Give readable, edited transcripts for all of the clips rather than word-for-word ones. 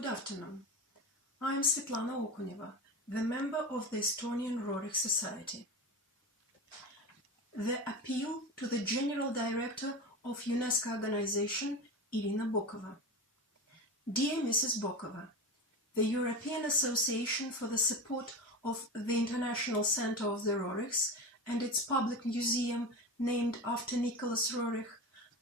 Good afternoon. I am Svetlana Okuneva, the member of the Estonian Roerich Society. The appeal to the General Director of UNESCO organization, Irina Bokova. Dear Mrs. Bokova, the European Association for the Support of the International Center of the Roerichs and its public museum named after Nicholas Roerich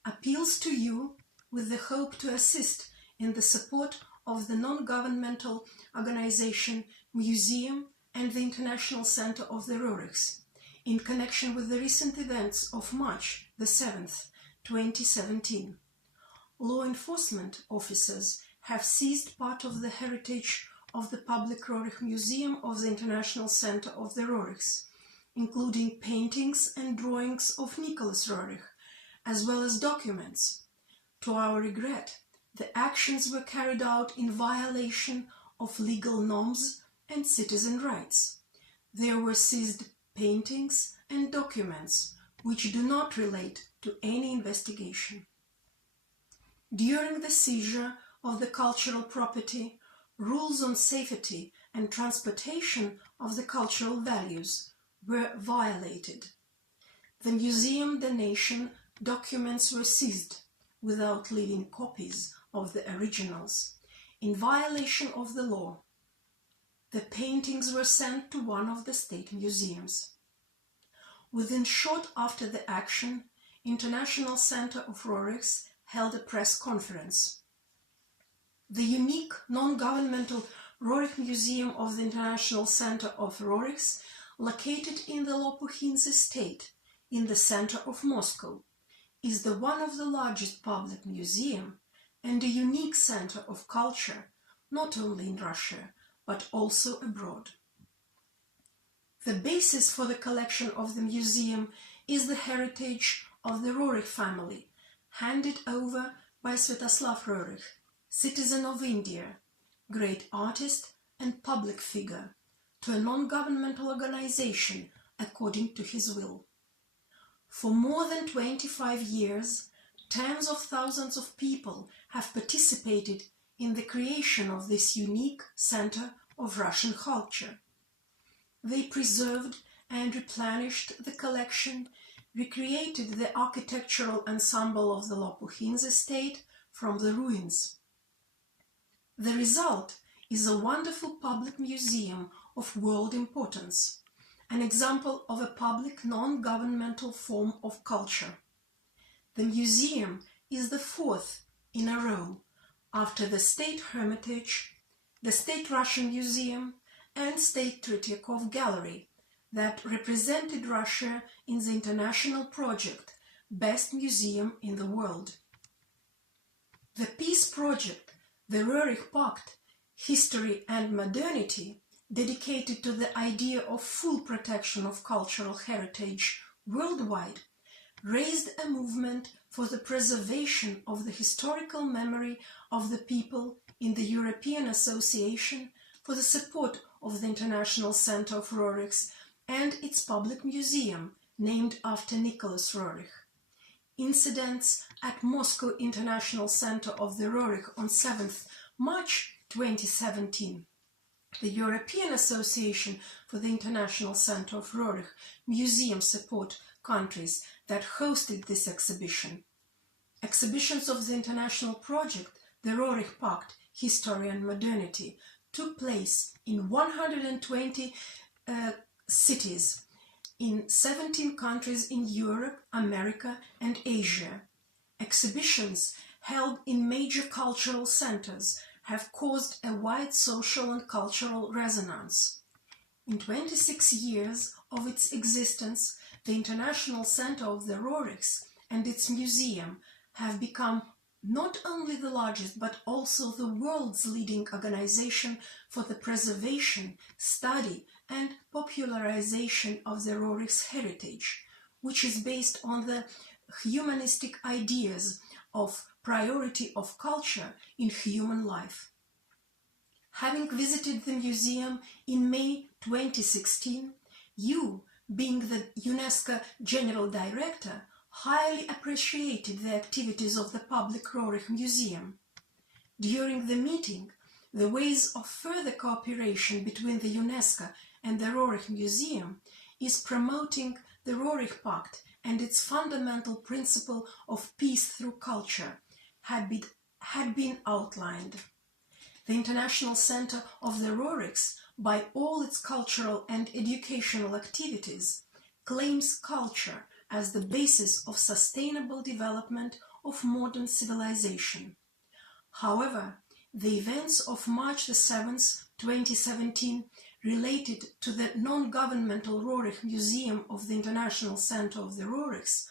appeals to you with the hope to assist in the support of the non-governmental organization, museum and the International Center of the Roerichs in connection with the recent events of March the 7th, 2017. Law enforcement officers have seized part of the heritage of the public Roerich Museum of the International Center of the Roerichs, including paintings and drawings of Nicholas Roerich, as well as documents. To our regret, the actions were carried out in violation of legal norms and citizen rights. There were seized paintings and documents which do not relate to any investigation. During the seizure of the cultural property, rules on safety and transportation of the cultural values were violated. The museum donation documents were seized without leaving copies of the originals, in violation of the law. The paintings were sent to one of the state museums. Within short after the action, International Center of Roerichs held a press conference. The unique non-governmental Roerich Museum of the International Center of Roerichs, located in the Lopukhins estate in the center of Moscow, is the one of the largest public museum and a unique center of culture, not only in Russia, but also abroad. The basis for the collection of the museum is the heritage of the Roerich family, handed over by Sviatoslav Roerich, citizen of India, great artist and public figure, to a non-governmental organization according to his will. For more than 25 years, tens of thousands of people have participated in the creation of this unique center of Russian culture. They preserved and replenished the collection, recreated the architectural ensemble of the Lopukhins estate from the ruins. The result is a wonderful public museum of world importance, an example of a public non-governmental form of culture. The museum is the fourth in a row after the State Hermitage, the State Russian Museum and State Tretьяков Gallery that represented Russia in the international project Best Museum in the World. The peace project, the Roerich Pact, History and Modernity, dedicated to the idea of full protection of cultural heritage worldwide, raised a movement for the preservation of the historical memory of the people in the European Association for the support of the International Center of Roerichs and its public museum named after Nicholas Roerich. Incidents at Moscow International Center of the Roerich on 7th March 2017. The European Association for the International Center of Roerich museum support countries that hosted this exhibition. Exhibitions of the international project, the Roerich Pact, History and Modernity, took place in 120 cities in 17 countries in Europe, America and Asia. Exhibitions held in major cultural centers have caused a wide social and cultural resonance. In 26 years of its existence, the International Center of the Roerichs and its museum have become not only the largest but also the world's leading organization for the preservation, study and popularization of the Roerichs heritage, which is based on the humanistic ideas of priority of culture in human life. Having visited the museum in May 2016, you, being the UNESCO General Director, highly appreciated the activities of the public Roerich Museum. During the meeting, the ways of further cooperation between the UNESCO and the Roerich Museum is promoting the Roerich Pact and its fundamental principle of peace through culture had been outlined. The International Center of the Roerichs, by all its cultural and educational activities, claims culture as the basis of sustainable development of modern civilization. However, the events of March 7, 2017, related to the non-governmental Roerich Museum of the International Center of the Roerichs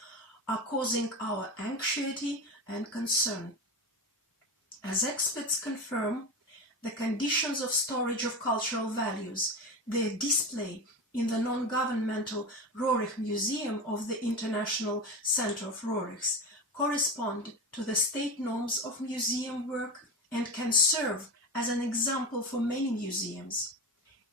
are causing our anxiety and concern. As experts confirm, the conditions of storage of cultural values, their display in the non-governmental Roerich Museum of the International Center of Roerichs, correspond to the state norms of museum work and can serve as an example for many museums.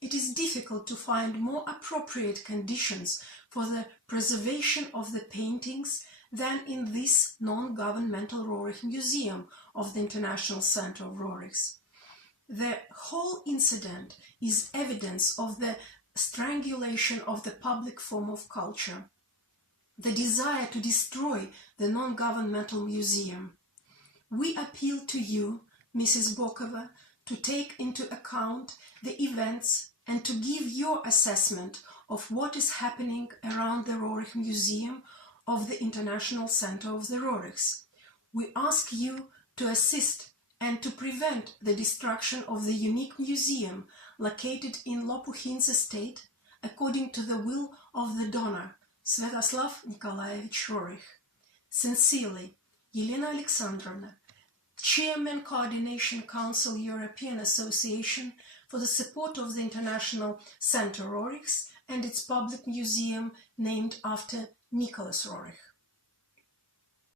It is difficult to find more appropriate conditions for the preservation of the paintings than in this non-governmental Roerich Museum of the International Center of Roerichs. The whole incident is evidence of the strangulation of the public form of culture, the desire to destroy the non-governmental museum. We appeal to you, Mrs. Bokova, to take into account the events and to give your assessment of what is happening around the Roerich Museum of the International Center of the Roerichs. We ask you to assist and to prevent the destruction of the unique museum located in Lopuchin's estate according to the will of the donor, Svetoslav Nikolaevich Roerich. Sincerely, Elena Alexandrovna, Chairman Coordination Council European Association for the support of the International Center Roerichs and its public museum named after Nicholas Roerich.